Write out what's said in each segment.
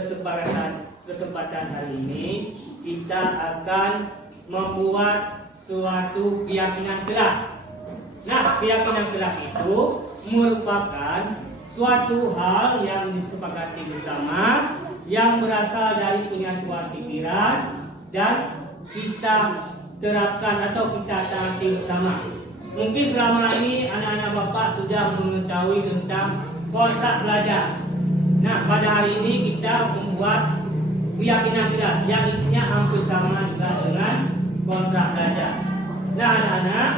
kesempatan hari ini kita akan membuat suatu keyakinan kelas. Nah, keyakinan kelas itu merupakan suatu hal yang disepakati bersama, yang berasal dari pengetahuan pikiran dan kita terapkan atau kita taati bersama. Mungkin selama ini anak-anak Bapak sudah mengetahui tentang kontrak belajar. Nah, pada hari ini kita membuat keyakinan kelas yang isinya hampir sama juga dengan kontrak belajar. Nah, anak-anak,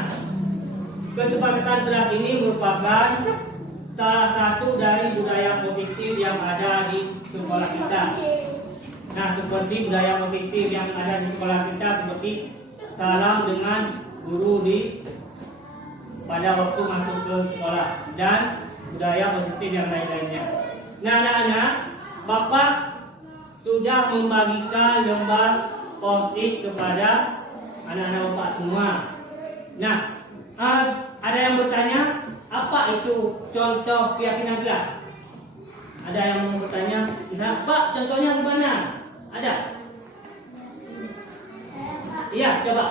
kesepakatan kelas ini merupakan salah satu dari budaya positif yang ada di sekolah kita. Nah, seperti budaya positif yang ada di sekolah kita seperti salam dengan guru pada waktu masuk ke sekolah dan budaya positif yang lain-lainnya. Nah, anak-anak, Bapak sudah membagikan lembar post-it kepada anak-anak Bapak semua. Nah, ada yang bertanya, apa itu contoh keyakinan kelas? Ada yang mau bertanya, misalnya, Pak, contohnya gimana? Ada? Iya, coba.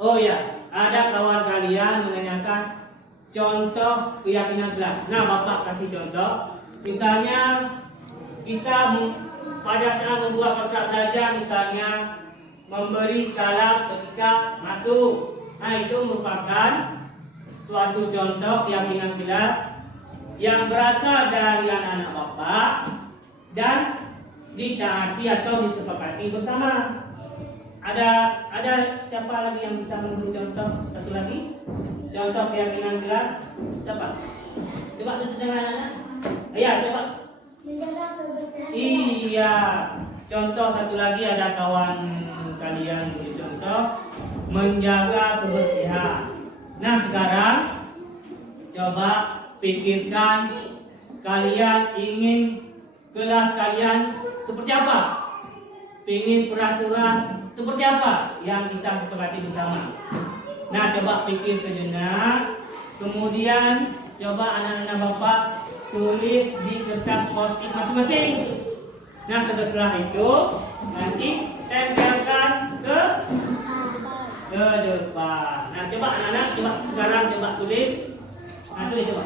Oh iya, ada kawan kalian menanyakan contoh keyakinan kelas. Nah, Bapak kasih contoh. Misalnya, kita pada saat membuat kontrak belajar, misalnya memberi salam ketika masuk. Nah, itu merupakan suatu contoh keyakinan kelas yang berasal dari anak-anak Bapak dan ditaati atau disepakati bersama. Ada siapa lagi yang bisa memberi contoh satu lagi? Contoh keyakinan kelas, coba tutup dengan anak-anak. Iya, coba. Iya, contoh satu lagi ada kawan kalian beri contoh menjaga kebersihan. Nah, sekarang coba pikirkan kalian ingin kelas kalian seperti apa? Ingin peraturan seperti apa yang kita sepakati bersama? Nah, coba pikir sejenak. Kemudian coba anak-anak Bapak tulis di kertas post-it masing-masing. Nah, setelah itu nanti tempelkan ke depan. Nah, coba anak-anak, coba sekarang coba tulis. Nah, tulis coba.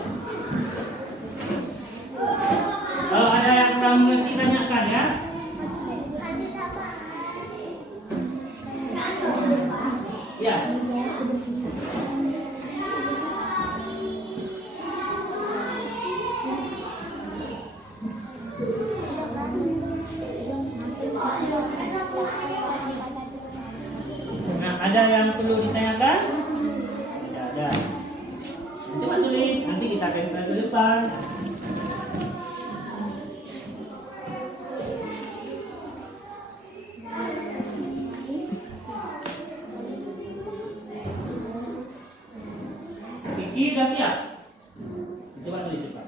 Kalau ada yang kurang mengerti tanyakan ya. Ya. Nah, ada yang perlu ditanyakan? Tidak ada. Coba tulis, nanti kita tempel ke depan. Kiki sudah siap? Coba tulis cepat.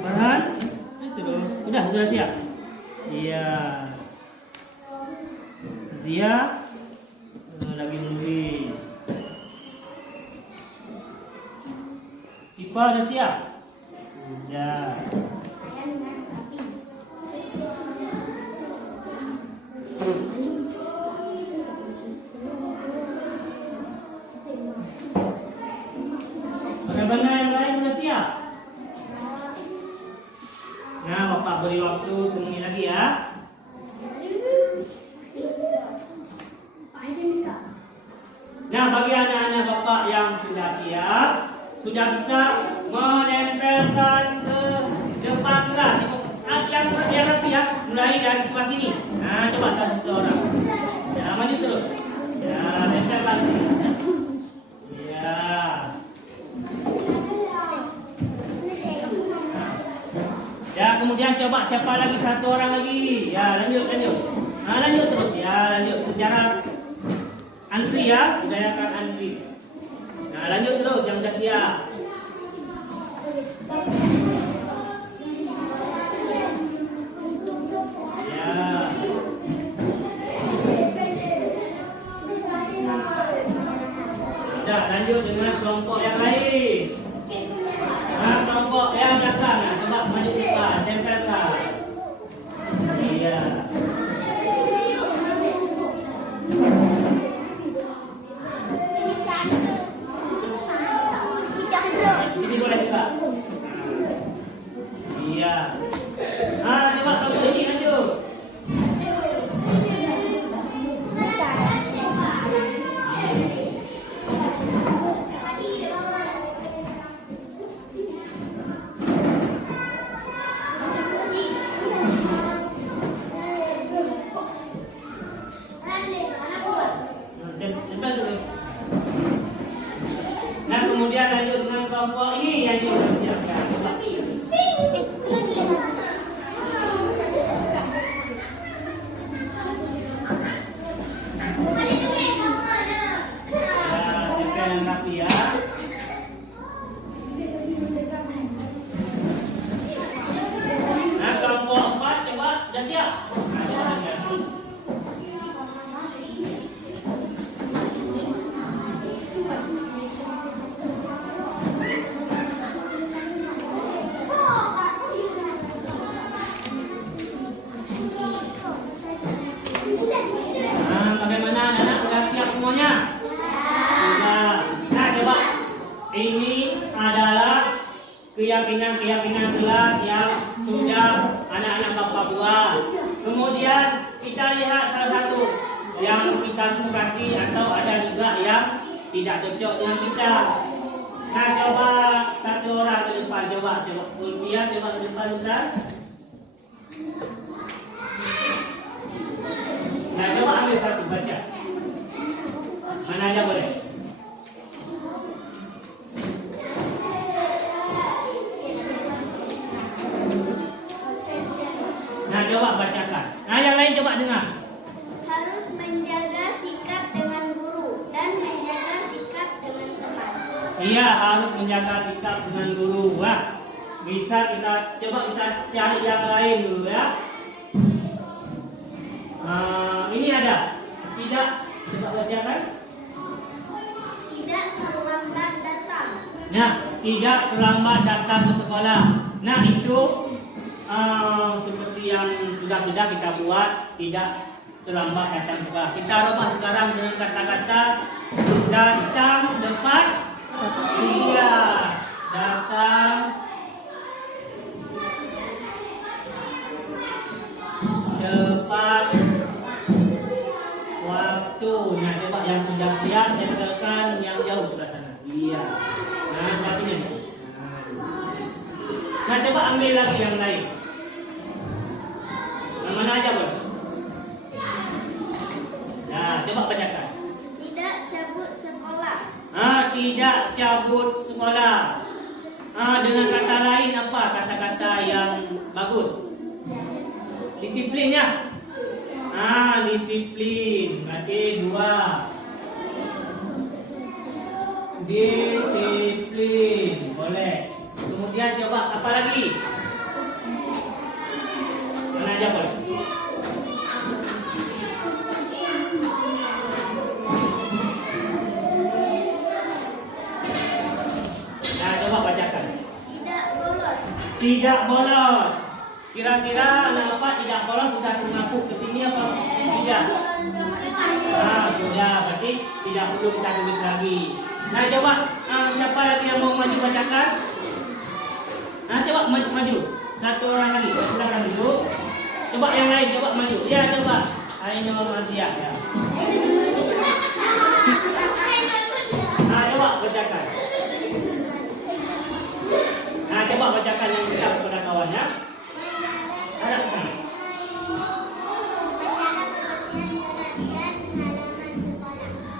Farhan? Sudah siap? Iya. Dia lagi menulis. Ipa sudah siap? Sudah. Bagaimana yang lain sudah siap? Nah, Bapak beri waktu semenit lagi ya. Nah, bagi anak-anak Bapak yang sudah siap, sudah bisa menempelkan ke depan kelas. Yang rapi ya, mulai dari sebelah sini. Nah, coba satu orang. Ya, maju terus. Ya, tempelkan sini. Ya. Ya, kemudian coba siapa lagi, satu orang lagi. Ya, lanjut. Nah, lanjut terus ya, lanjut secara antri ya, budayakan antri. Nah, lanjut terus yang sudah siap. Ya. lanjut dengan kelompok yang lain. Nah, kelompok yang belakang, nah, coba maju ke depan, tempelkan. Iya. Sini boleh juga. Iya. Ah, coba kelompok ini lanjut. Nah, kemudian lanjut dengan kelompok ini yang kita siapkan. Tempel yang rapi ya. Nah, kelompok 4 coba sudah siap. Bagaimana anak-anak sudah siap semuanya? Sudah. Nah, coba ini adalah keyakinan kelas yang sudah anak-anak Bapak buat. Kemudian kita lihat salah satu yang kita sepakati atau ada juga yang tidak cocok dengan kita. Nah, coba satu orang ke depan, coba Ulfiah coba ke depan bentar. Nah, coba ambil satu baca. Mana aja boleh. Nah, coba bacakan. Nah, yang lain coba dengar. Harus menjaga sikap dengan guru dan menjaga sikap dengan teman. Iya, harus menjaga sikap dengan guru. Wah, bisa kita cari yang lain dulu ya. Ini ada. Tidak, coba bacakan. Tidak terlambat datang. Nah, tidak terlambat datang ke sekolah. Nah, itu seperti yang sudah kita buat, tidak terlambat datang ke sekolah. Kita rubah sekarang dengan kata-kata datang tepat. Iya, datang tepat waktu. Nah, coba yang sudah siap tempelkan yang jauh sebelah sana. Iya. Nah, sebelah sini. Nah, coba ambil lagi yang lain. Yang mana aja, Bro? Nah, coba bacakan. Tidak cabut sekolah. Tidak cabut sekolah. Dengan kata lain apa? Kata-kata yang bagus. Disiplinnya. Disiplin. Berarti 2. Disiplin. Boleh. Kemudian coba apa lagi? Mana aja boleh? Nah, coba bacakan. Tidak bolos. Tidak bolos. Kira-kira anak apa tidak bolos sudah termasuk ke sini apa tidak? Sudah. Berarti tidak perlu kita tulis lagi. Nah, coba siapa lagi yang mau maju bacakan? Nah, coba maju. Satu orang lagi. Silakan dulu. Coba yang lain coba maju. Ya, coba. Ini mau siap ya. Nah, coba bacakan. Nah, coba bacakan yang kita kepada kawannya. Harap sana.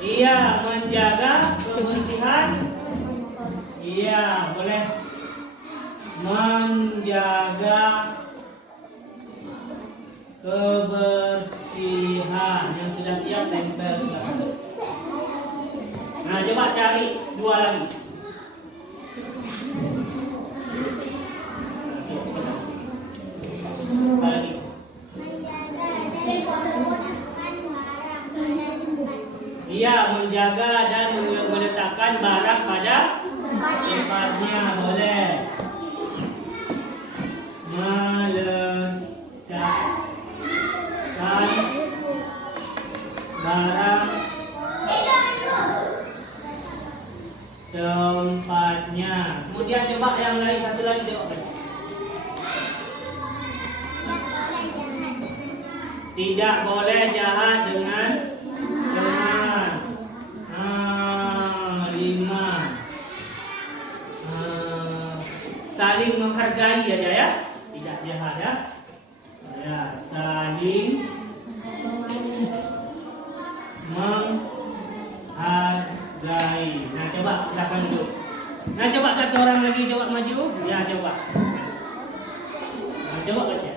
Iya, menjaga kebersihan. Iya, boleh. Menjaga kebersihan. Yang sudah siap tempel sekarang. Nah, coba cari 2 lagi. Apa lagi? Iya, menjaga dan meletakkan barang pada tempatnya. Boleh. Meletakkan barang tempatnya. Kemudian coba yang lain, satu lagi coba. Tidak boleh jahat dengan teman. 5. Saling menghargai aja ya. Tidak jahat ya. Ya, saling menghargai. Nah, coba silakan duduk. Nah, coba satu orang lagi coba maju. Ya, coba. Nah, coba baca.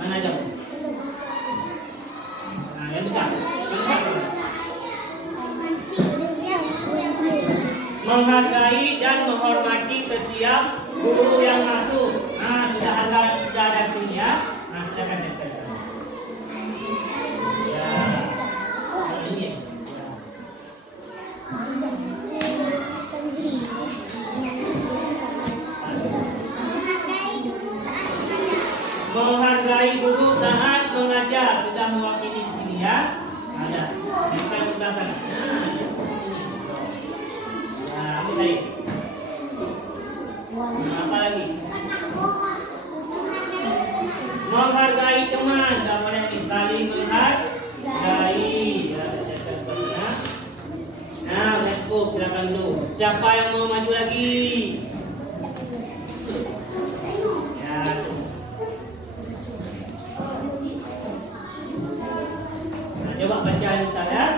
Mana jauh? Nah, yang besar. Menghargai dan menghormati setiap guru yang masuk. Nah, sudah ada di sini ya. Nah, silakan dekat. Ya. Oh, ini. Menghargai guru saat mengajar. Sudah mewakili di sini ya. Ada. Dekat sebelah sana. Nah, ini. Nah, apa lagi? Nah, apa lagi? Menghargai teman. Tak boleh saling menghargai. Ya, nah, udah cukup. Silakan dulu. Siapa yang mau maju lagi? Ya, nah, coba baca yang sadar.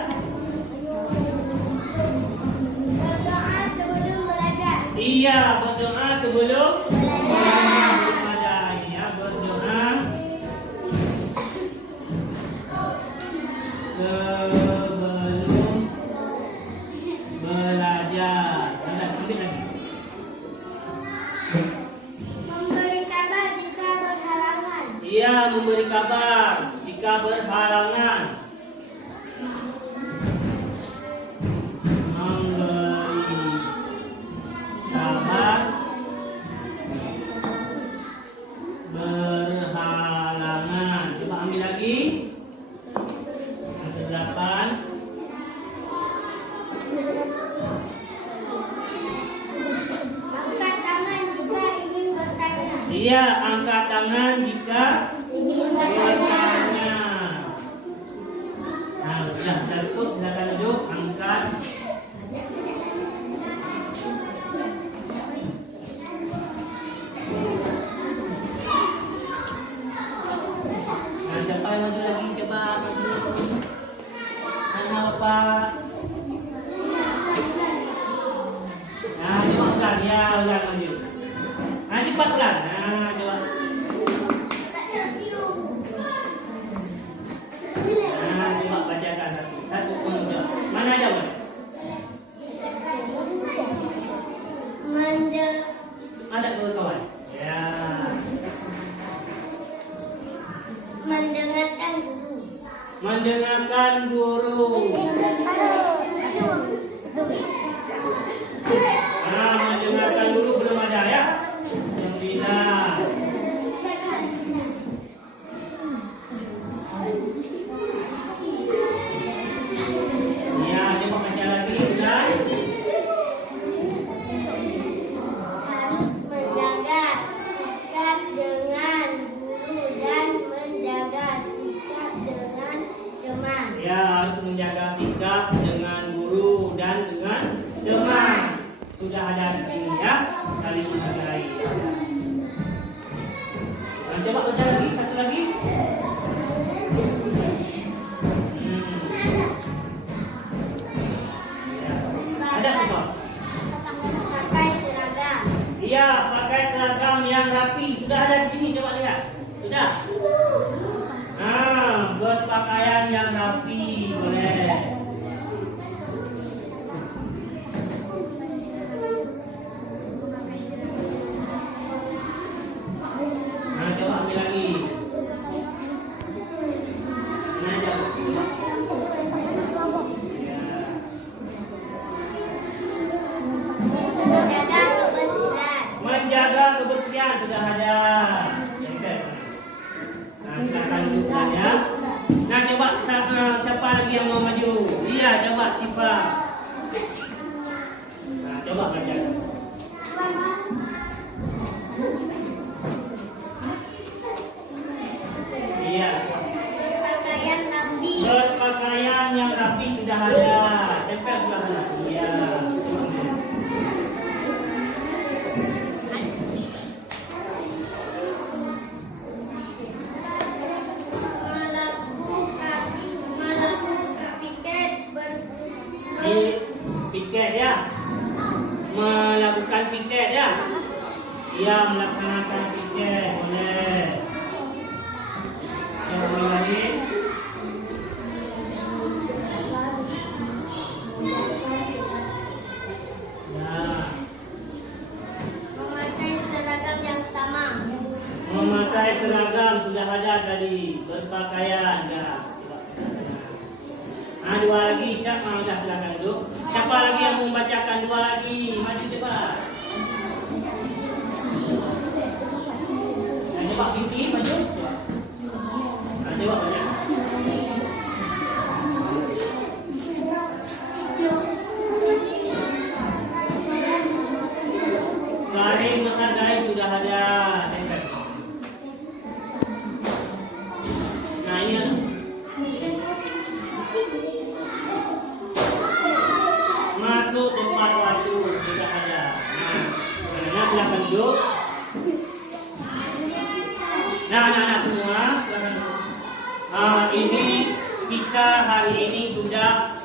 Iya, berdoa sebelum belajar. Ya, berdoa sebelum belajar. Ada sedikit lagi. Memberi kabar jika berhalangan. Iya, memberi kabar jika berhalangan. Berhalangan. Coba ambil lagi. Ada 8. Angkat tangan jika ingin bertanya. Iya, angkat tangan jika Ingin bertanya. bertanya. Nah, sudah cukup. Silakan duduk. Angkat. Nah, siapa yang maju lagi? Coba maju. Mana Bapak? Nah, coba ulang. Ya, ulang maju. Nah, cepat ulang. Nah, coba. Nah, coba bacakan satu. Satu pun coba. Mana aja, Bang? Ada kawan-kawan. Ya. Mendengarkan guru. Mendengarkan guru. Nah, mendengarkan guru belum ada ya? 9. Ya, coba baca lagi. Udah. Harus menjaga sikap dengan guru dan menjaga sikap dengan teman. Ya, harus menjaga sikap dengan guru dan dengan teman. Sudah ada di sini ya. Saling menghargai. Nah, coba baca lagi. Satu lagi. Ya. Ada semua. Pakai seragam. Iya, pakai seragam yang rapi. Sudah ada di sini, coba lihat. Sudah. Nah, berpakaian yang rapi, boleh. Nah, coba ambil lagi. Nah, coba. Siva? Nah, coba kerjakan. Iya. Berpakaian rapi. Berpakaian yang rapi sudah ada. Tempel sudah ada. Iya. Melakukan piket Di piket ya. Melakukan piket ya. Iya, melaksanakan piket. Boleh. Yang ulang lagi. memakai seragam yang sama. Memakai seragam sudah ada tadi. Berpakaian ya. Nah, dua lagi. Siapa sudah silakan duduk. Siapa lagi yang mau membacakan? Dua lagi. Maju cepat. Nah, coba Pinky maju. Nah, coba baca. Saling menghargai sudah ada. Nah, ini masuk tempat waktu sudah ada. Nah, silakan duduk. Nah, semua silakan duduk. Ini kita hari ini sudah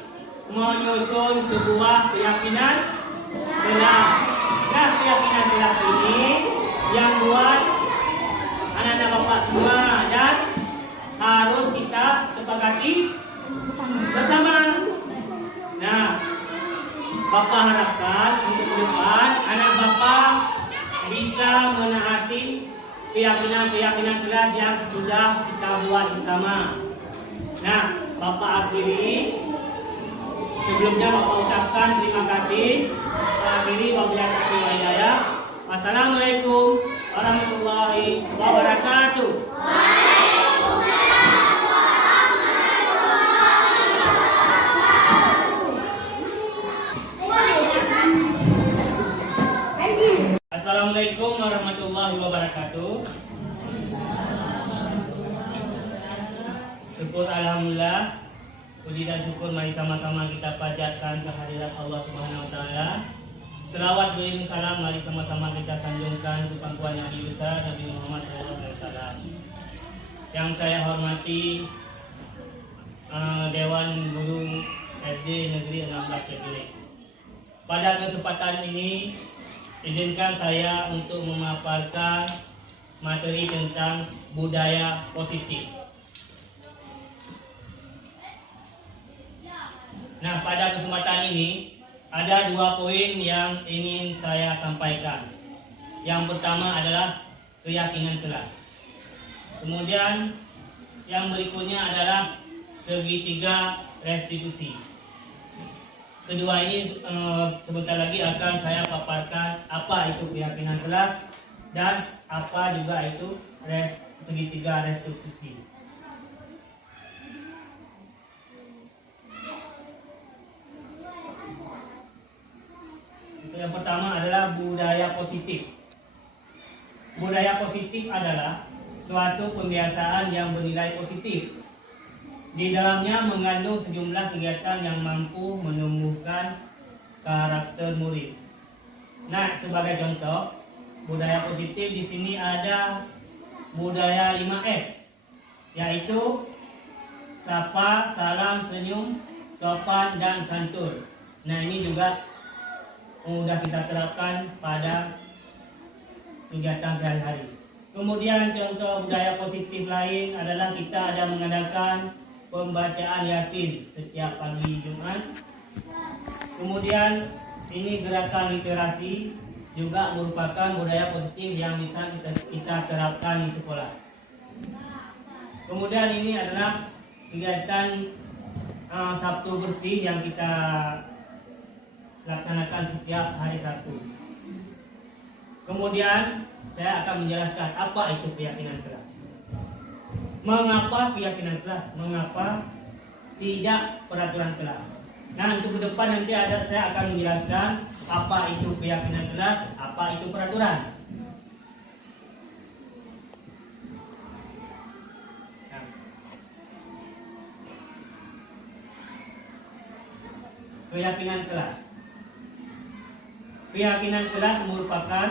menyusun sebuah keyakinan kelas. Nah, keyakinan kelas ini yang buat anak-anak bapak semua dan harus kita sepakati bersama. Nah, bapak harapkan untuk ke depan anak bapak bisa menaati keyakinan-keyakinan kelas yang sudah kita buat bersama. Nah, bapak akhiri. Sebelumnya bapak ucapkan terima kasih. Akhiri wabillahi taufiq wal hidayah. Assalamualaikum warahmatullahi wabarakatuh. Assalamualaikum warahmatullahi wabarakatuh. Syukur alhamdulillah. Puji dan syukur mari sama-sama kita panjatkan kehadirat Allah Subhanahu wa taala. Selawat beriring salam mari sama-sama kita sanjungkan ke pangkuan Nabi besar Nabi Muhammad SAW. Yang saya hormati Dewan Guru SD Negeri 16 Cipinang. Pada kesempatan ini izinkan saya untuk memaparkan materi tentang budaya positif. Nah, pada kesempatan ini ada dua poin yang ingin saya sampaikan. Yang pertama adalah keyakinan kelas. Kemudian yang berikutnya adalah segitiga restitusi. Kedua ini sebentar lagi akan saya paparkan apa itu keyakinan kelas dan apa juga itu segitiga restitusi. Yang pertama adalah budaya positif. Budaya positif adalah suatu pembiasaan yang bernilai positif. Di dalamnya mengandung sejumlah kegiatan yang mampu menumbuhkan karakter murid. Nah, sebagai contoh, budaya positif di sini ada budaya 5S, yaitu sapa, salam, senyum, sopan, dan santun. Nah, ini juga mudah kita terapkan pada kegiatan sehari-hari. Kemudian contoh budaya positif lain adalah kita ada mengadakan pembacaan Yasin setiap pagi Jumat. Kemudian ini gerakan literasi juga merupakan budaya positif yang bisa kita terapkan di sekolah. Kemudian ini adalah kegiatan Sabtu bersih yang kita laksanakan setiap hari Sabtu. Kemudian saya akan menjelaskan apa itu keyakinan kelas. Mengapa keyakinan kelas? Mengapa tidak peraturan kelas? Nah, untuk ke depan nanti saya akan menjelaskan apa itu keyakinan kelas, apa itu peraturan. Nah, keyakinan kelas. Keyakinan kelas merupakan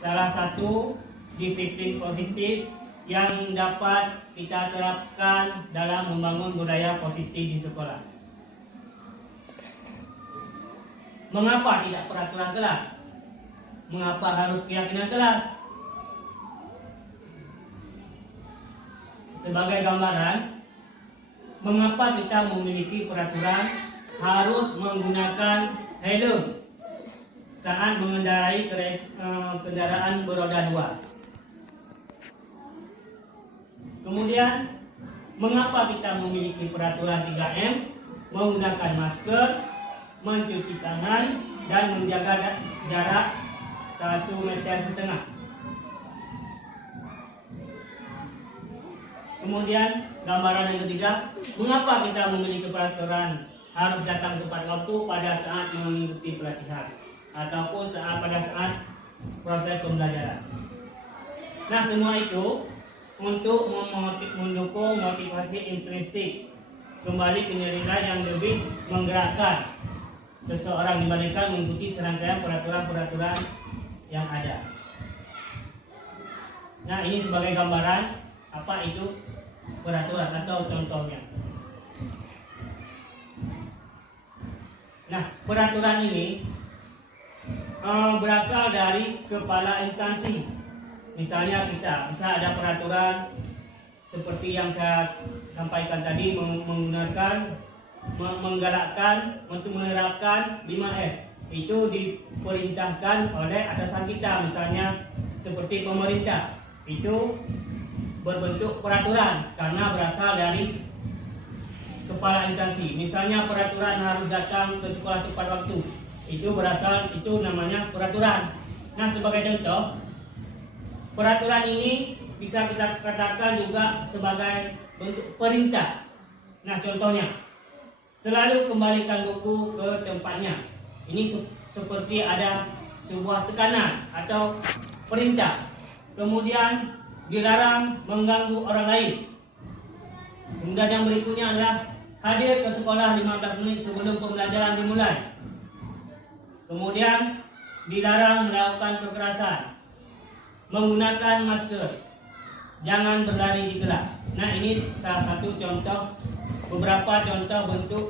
salah satu disiplin positif yang dapat kita terapkan dalam membangun budaya positif di sekolah. Mengapa tidak peraturan kelas? Mengapa harus keyakinan kelas? Sebagai gambaran, mengapa kita memiliki peraturan harus menggunakan helm saat mengendarai kendaraan beroda 2. Kemudian, mengapa kita memiliki peraturan 3M, menggunakan masker, mencuci tangan, dan menjaga jarak 1,5 meter. Kemudian, gambaran yang ketiga, mengapa kita memiliki peraturan harus datang tepat waktu pada saat mengikuti pelatihan ataupun pada saat proses pembelajaran. Nah, semua itu untuk mendukung motivasi intrinsik, kembali ke nilai yang lebih menggerakkan seseorang dibandingkan mengikuti serangkaian peraturan-peraturan yang ada. Nah, ini sebagai gambaran apa itu peraturan atau contohnya. Nah, peraturan ini berasal dari kepala instansi. Misalnya bisa ada peraturan seperti yang saya sampaikan tadi, menggalakkan untuk menerapkan 5S. Itu diperintahkan oleh atasan kita, misalnya seperti pemerintah. Itu berbentuk peraturan karena berasal dari kepala instansi. Misalnya peraturan harus datang ke sekolah tepat waktu. Itu namanya peraturan. Nah, sebagai contoh, peraturan ini bisa kita katakan juga sebagai bentuk perintah. Nah, contohnya, selalu kembalikan buku ke tempatnya. Ini seperti ada sebuah tekanan atau perintah. Kemudian dilarang mengganggu orang lain. Kemudian yang berikutnya adalah hadir ke sekolah 15 menit sebelum pembelajaran dimulai. Kemudian dilarang melakukan kekerasan, menggunakan masker, jangan berlari di kelas. Nah, ini salah satu contoh, beberapa contoh bentuk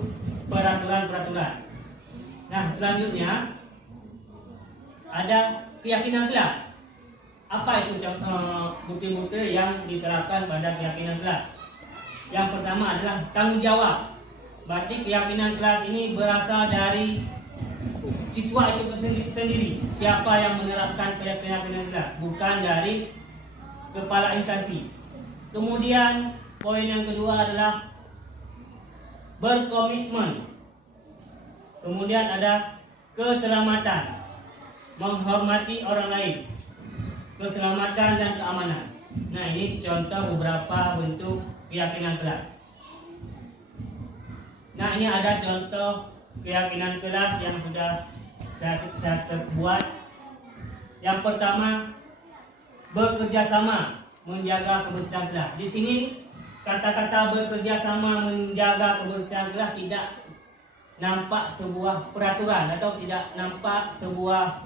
peraturan-peraturan. Nah, selanjutnya ada keyakinan kelas. Apa itu bukti-bukti yang diterapkan pada keyakinan kelas? Yang pertama adalah tanggung jawab. Berarti keyakinan kelas ini berasal dari siswa itu sendiri. Siapa yang menerapkan keyakinan kelas? Bukan dari kepala instansi. Kemudian poin yang kedua adalah berkomitmen. Kemudian ada keselamatan, menghormati orang lain, keselamatan dan keamanan. Nah, ini contoh beberapa bentuk keyakinan kelas. Nah, ini ada contoh keyakinan kelas yang sudah saya terbuat. Yang pertama, bekerja sama menjaga kebersihan kelas. Di sini kata-kata bekerja sama menjaga kebersihan kelas tidak nampak sebuah peraturan atau tidak nampak sebuah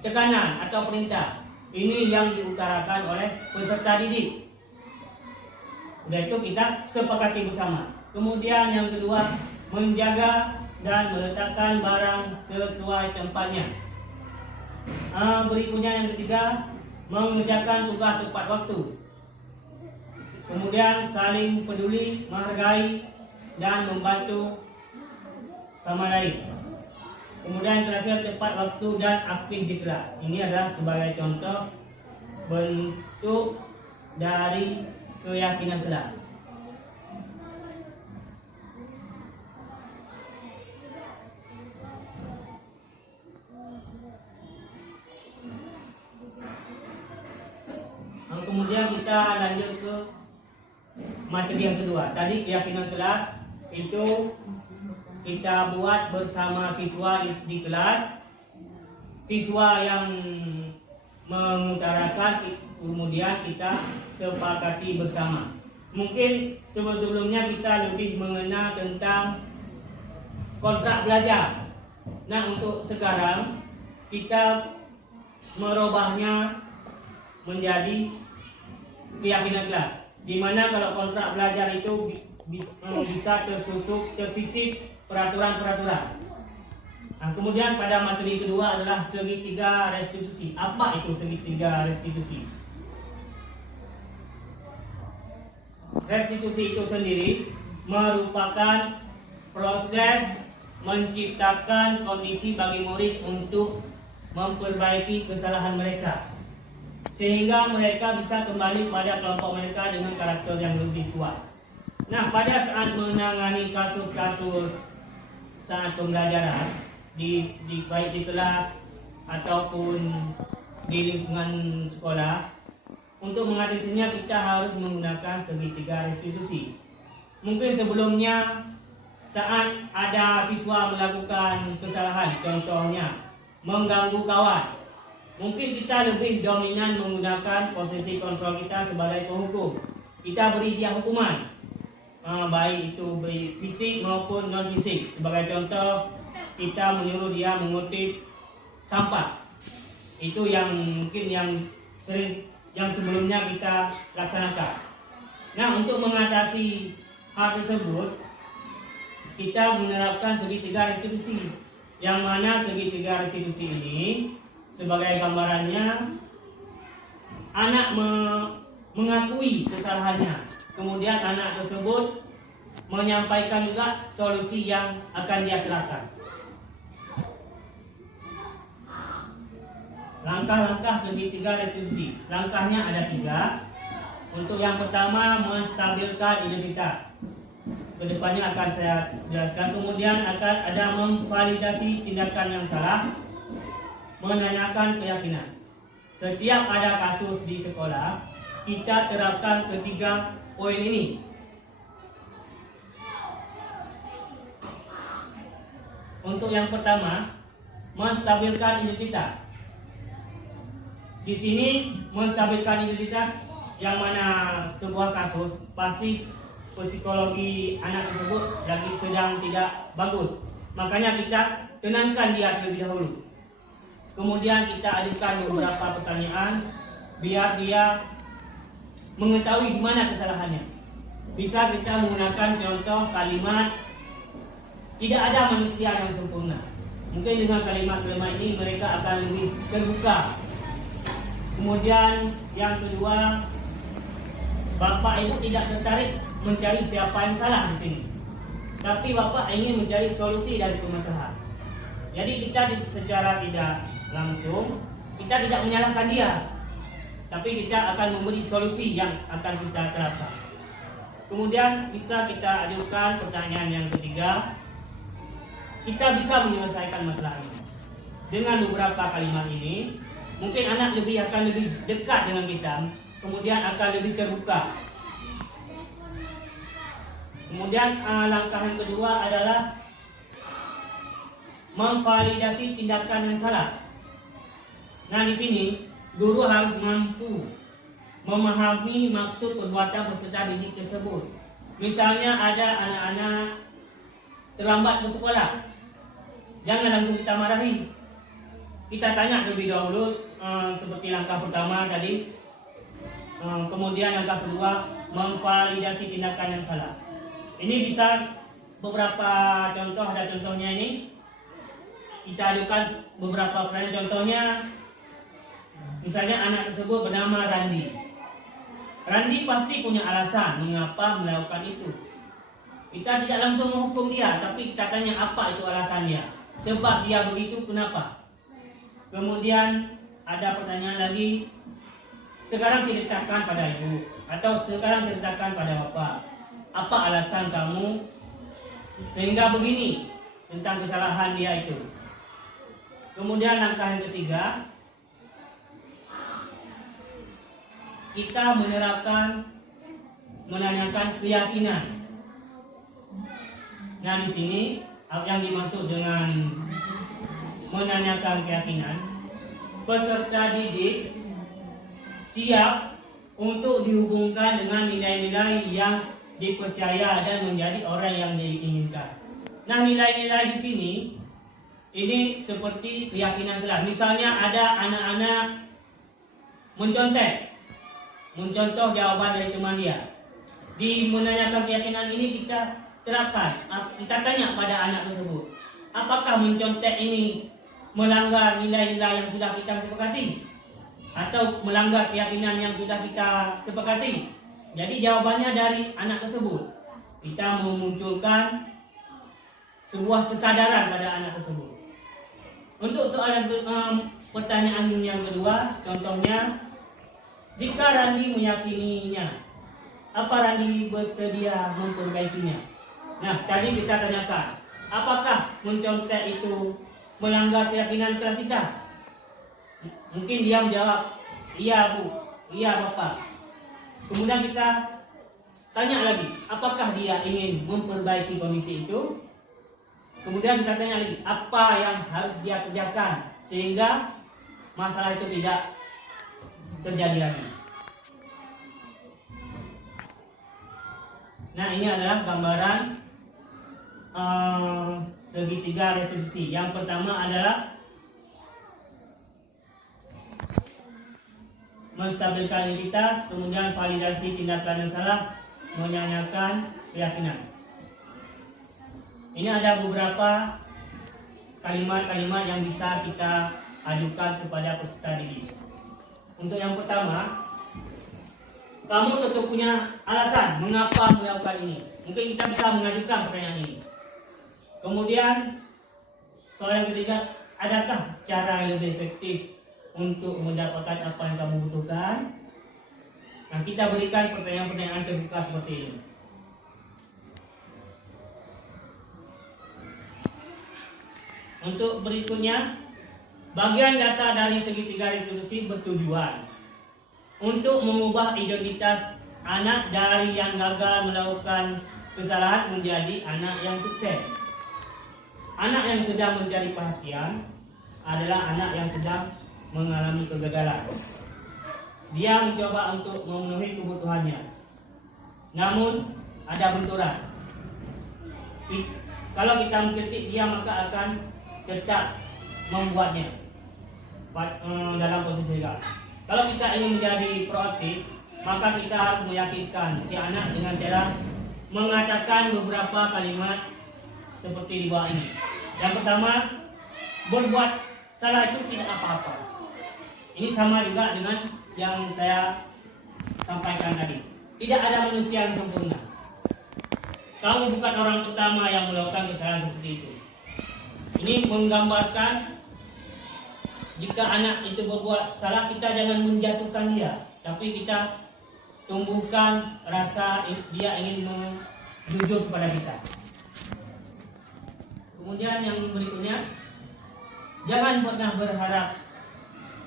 tekanan atau perintah. Ini yang diutarakan oleh peserta didik. Udah itu kita sepakati bersama. Kemudian yang kedua, menjaga dan meletakkan barang sesuai tempatnya. Berikutnya yang ketiga, mengerjakan tugas tepat waktu. Kemudian saling peduli, menghargai dan membantu sama lain. Kemudian terakhir, tepat waktu dan aktif di kelas. Ini adalah sebagai contoh bentuk dari keyakinan kelas. Kemudian kita lanjut ke materi yang kedua. Tadi keyakinan kelas itu kita buat bersama siswa di kelas. Siswa yang mengutarakan, kemudian kita sepakati bersama. Mungkin sebelumnya kita lebih mengenal tentang kontrak belajar. Nah, untuk sekarang kita merubahnya menjadi keyakinan kelas. Di mana kalau kontrak belajar itu bisa tersisip peraturan-peraturan. Nah, kemudian pada materi kedua adalah segitiga restitusi. Apa itu segitiga restitusi? Restitusi itu sendiri merupakan proses menciptakan kondisi bagi murid untuk memperbaiki kesalahan mereka, sehingga mereka bisa kembali pada kelompok mereka dengan karakter yang lebih kuat. Nah, pada saat menangani kasus-kasus saat pembelajaran, baik di kelas ataupun di lingkungan sekolah, untuk mengatasinya kita harus menggunakan segitiga restitusi. Mungkin sebelumnya saat ada siswa melakukan kesalahan, contohnya mengganggu kawan, mungkin kita lebih dominan menggunakan posisi kontrol kita sebagai penghukum. Kita beri dia hukuman, baik itu beri fisik maupun non fisik. Sebagai contoh, kita menyuruh dia mengutip sampah. Itu yang mungkin yang sebelumnya kita laksanakan. Nah, untuk mengatasi hal tersebut, kita menerapkan segitiga restitusi. Yang mana segitiga restitusi ini, sebagai gambarannya, anak mengakui kesalahannya. Kemudian anak tersebut menyampaikan juga solusi yang akan dia terapkan. Langkah-langkah segitiga restitusi. Langkahnya ada 3. Untuk yang pertama, menstabilkan identitas. Kedepannya akan saya jelaskan. Kemudian akan ada memvalidasi tindakan yang salah, menanyakan keyakinan. Setiap ada kasus di sekolah, kita terapkan ketiga poin ini. Untuk yang pertama, menstabilkan identitas. Di sini menstabilkan identitas, yang mana sebuah kasus pasti psikologi anak tersebut lagi sedang tidak bagus. Makanya kita tenangkan dia terlebih dahulu. Kemudian kita ajukan beberapa pertanyaan biar dia mengetahui di mana kesalahannya. Bisa kita menggunakan contoh kalimat, tidak ada manusia yang sempurna. Mungkin dengan kalimat-kalimat ini mereka akan lebih terbuka. Kemudian yang kedua, Bapak Ibu tidak tertarik mencari siapa yang salah di sini, tapi Bapak ingin mencari solusi dari permasalahan. Jadi kita secara tidak langsung, kita tidak menyalahkan dia, tapi kita akan memberi solusi yang akan kita terapkan. Kemudian bisa kita ajukan pertanyaan yang ketiga, kita bisa menyelesaikan masalah ini dengan beberapa kalimat ini. Mungkin anak akan lebih dekat dengan kita, kemudian akan lebih terbuka. Kemudian langkah yang kedua adalah memvalidasi tindakan yang salah. Nah, di sini guru harus mampu memahami maksud perbuatan peserta didik tersebut. Misalnya ada anak-anak terlambat ke sekolah, jangan langsung kita marahi. Kita tanya terlebih dahulu, seperti langkah pertama tadi. Kemudian langkah kedua, memvalidasi tindakan yang salah. Ini bisa beberapa contoh, ada contohnya ini. Kita ajukan beberapa pertanyaan. Contohnya, misalnya anak tersebut bernama Randi. Randi pasti punya alasan mengapa melakukan itu. Kita tidak langsung menghukum dia, tapi kita tanya apa itu alasannya. Sebab dia begitu, kenapa? Kemudian ada pertanyaan lagi, sekarang ceritakan pada ibu, atau sekarang ceritakan pada bapak, apa alasan kamu sehingga begini tentang kesalahan dia itu. Kemudian langkah yang ketiga, kita menanyakan keyakinan. Nah, di sini Apa yang dimaksud dengan menanyakan keyakinan? Peserta didik siap untuk dihubungkan dengan nilai-nilai yang dipercaya dan menjadi orang yang diinginkan. Nah, nilai-nilai di sini ini seperti keyakinan kelas. Misalnya ada anak-anak mencontoh jawaban dari teman dia. Di menanyakan keyakinan ini kita terapkan. Kita tanya pada anak tersebut, apakah mencontoh ini melanggar nilai-nilai yang sudah kita sepakati? Atau melanggar keyakinan yang sudah kita sepakati? Jadi jawabannya dari anak tersebut. Kita memunculkan sebuah kesadaran pada anak tersebut. Untuk soalan pertanyaan yang kedua, contohnya, jika Randi meyakininya, apa Randi bersedia memperbaikinya? Nah, tadi kita tanyakan, apakah mencontek itu melanggar keyakinan kelas kita? Mungkin dia menjawab, iya Bu, iya Bapak. Kemudian kita tanya lagi, apakah dia ingin memperbaiki kondisi itu? Kemudian kita tanya lagi, apa yang harus dia kerjakan sehingga masalah itu tidak terjadi lagi. Nah, ini adalah gambaran segitiga retribusi. Yang pertama adalah menstabilkan identitas, kemudian validasi tindakan yang salah, menyanyikan keyakinan. Ini ada beberapa kalimat-kalimat yang bisa kita ajukan kepada peserta didik. Untuk yang pertama, kamu tentu punya alasan mengapa melakukan ini. Mungkin kita bisa mengajukan pertanyaan ini. Kemudian, soal yang ketiga, adakah cara yang lebih efektif untuk mendapatkan apa yang kamu butuhkan? Nah, kita berikan pertanyaan-pertanyaan terbuka seperti ini. Untuk berikutnya, bagian dasar dari segitiga retribusi bertujuan untuk mengubah identitas anak dari yang gagal melakukan kesalahan menjadi anak yang sukses. Anak yang sedang mencari perhatian adalah anak yang sedang mengalami kegagalan. Dia mencoba untuk memenuhi kebutuhannya, namun ada benturan. Kalau kita mengkritik dia, maka akan tetap membuatnya dalam posisi gagal. Kalau kita ingin menjadi proaktif, maka kita harus meyakinkan si anak dengan cara mengatakan beberapa kalimat seperti di bawah ini. Yang pertama, berbuat salah itu tidak apa-apa. Ini sama juga dengan yang saya sampaikan tadi. Tidak ada manusia yang sempurna. Kamu bukan orang pertama yang melakukan kesalahan seperti itu. Ini menggambarkan jika anak itu berbuat salah, kita jangan menjatuhkan dia, tapi kita tumbuhkan rasa dia ingin jujur kepada kita. Kemudian yang berikutnya, jangan pernah berharap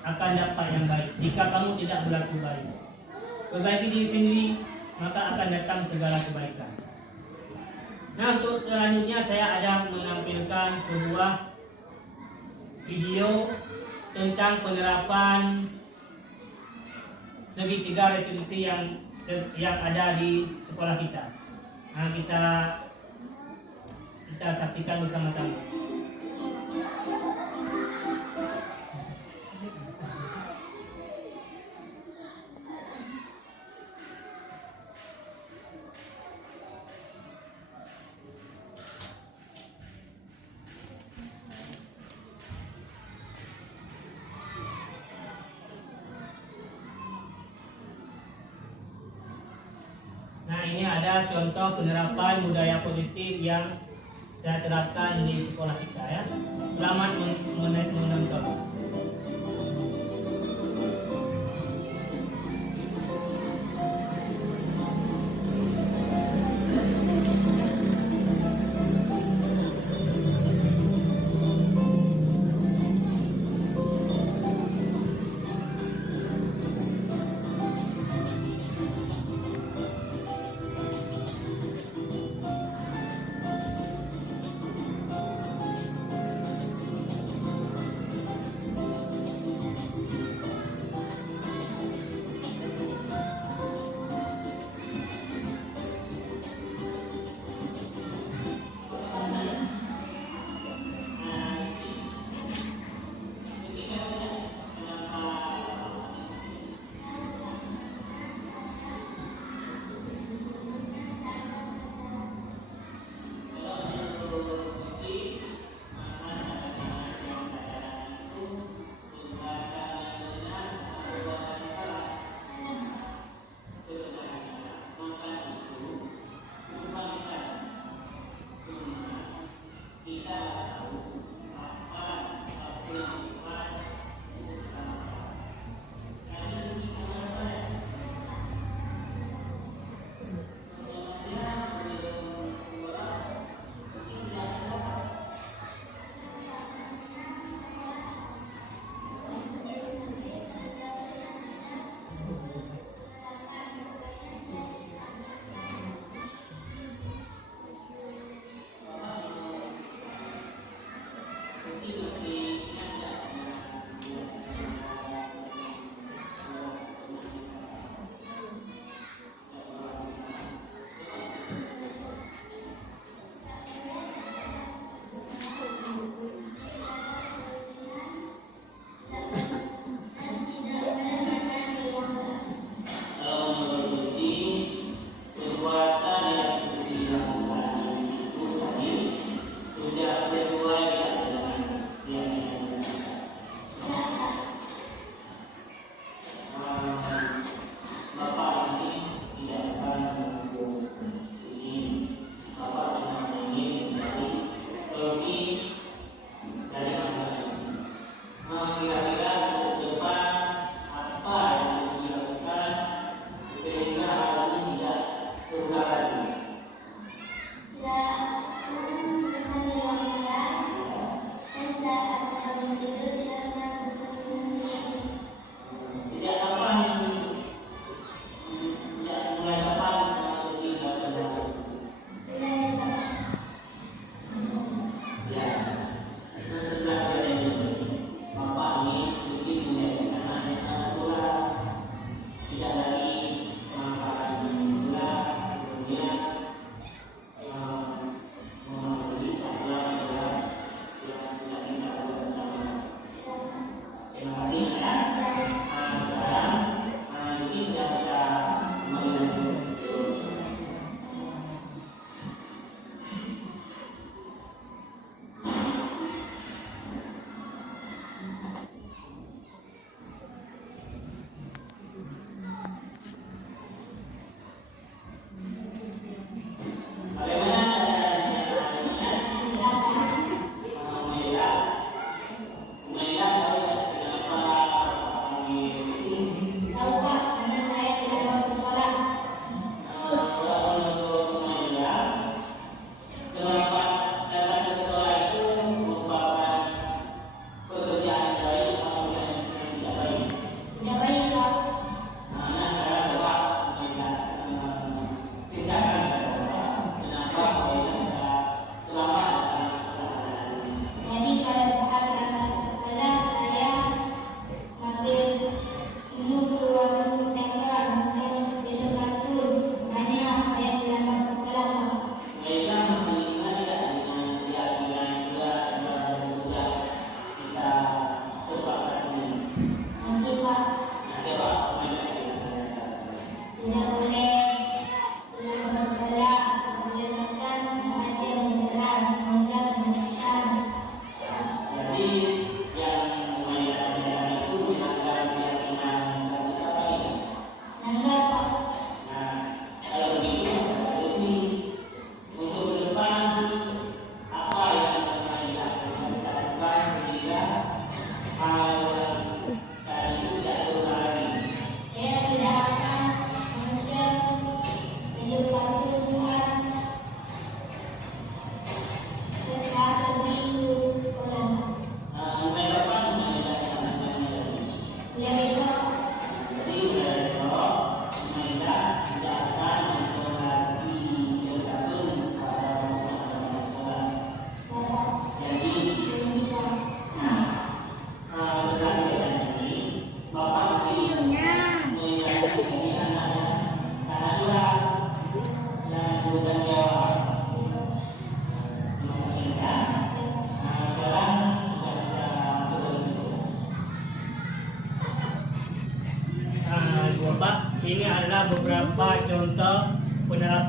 akan dapat yang baik jika kamu tidak berlaku baik. Perbaiki diri sendiri, maka akan datang segala kebaikan. Nah, untuk selanjutnya saya ada menampilkan sebuah video tentang penerapan segitiga retribusi yang ada di sekolah kita. Nah, kita saksikan bersama-sama. Nah, ini ada contoh penerapan budaya positif yang saya terapkan di sekolah kita ya. Selamat menonton.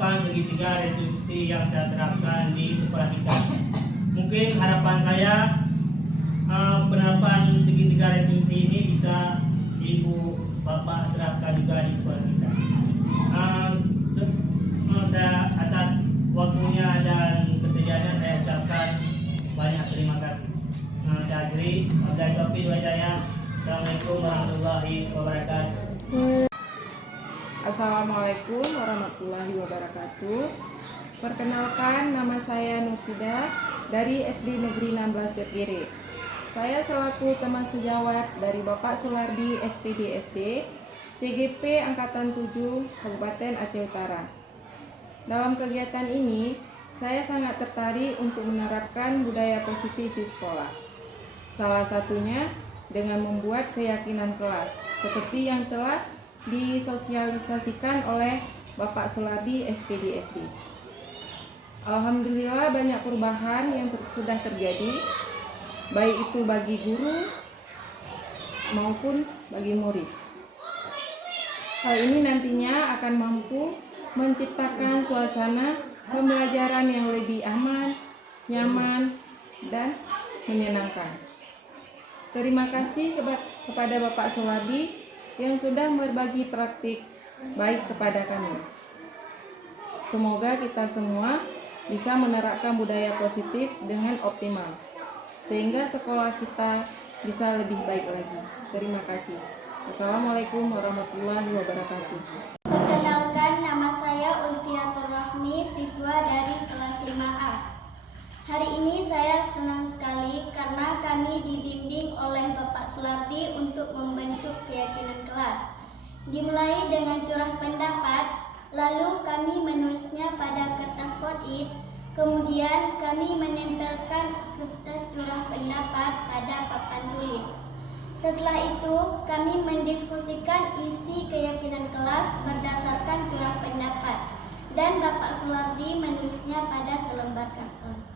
harapan segitiga restitusi yang saya terapkan di sekolah kita. Mungkin harapan saya penerapan segitiga restitusi ini bisa Ibu Bapak terapkan juga di sekolah kita. Saya atas waktunya dan kesediaannya saya ucapkan banyak terima kasih. Saya akhiri. Wabillahi taufiq wal hidayah. Assalamualaikum warahmatullahi wabarakatuh. Assalamualaikum warahmatullahi wabarakatuh. Perkenalkan, nama saya Nursida dari SD Negeri 16 Jepire. Saya selaku teman sejawat dari Bapak Sulardi SPD SD CGP Angkatan 7 Kabupaten Aceh Utara. Dalam kegiatan ini, saya sangat tertarik untuk menerapkan budaya positif di sekolah. Salah satunya dengan membuat keyakinan kelas, seperti yang telah disosialisasikan oleh Bapak Sulardi SPD SD. Alhamdulillah banyak perubahan yang sudah terjadi, baik itu bagi guru maupun bagi murid. Hal ini nantinya akan mampu menciptakan suasana pembelajaran yang lebih aman, nyaman, dan menyenangkan. Terima kasih kepada Bapak Sulardi yang sudah berbagi praktik baik kepada kami. Semoga kita semua bisa menerapkan budaya positif dengan optimal, sehingga sekolah kita bisa lebih baik lagi. Terima kasih. Assalamualaikum warahmatullahi wabarakatuh. Perkenalkan, nama saya Ulfiatur Rahmi, siswa dari kelas 5A. Hari ini saya senang sekali karena kami dibimbing oleh Bapak Sulardi untuk membentuk keyakinan kelas. Dimulai dengan curah pendapat, lalu kami menulisnya pada kertas post-it, kemudian kami menempelkan kertas curah pendapat pada papan tulis. Setelah itu, kami mendiskusikan isi keyakinan kelas berdasarkan curah pendapat, dan Bapak Sulardi menulisnya pada selembar karton.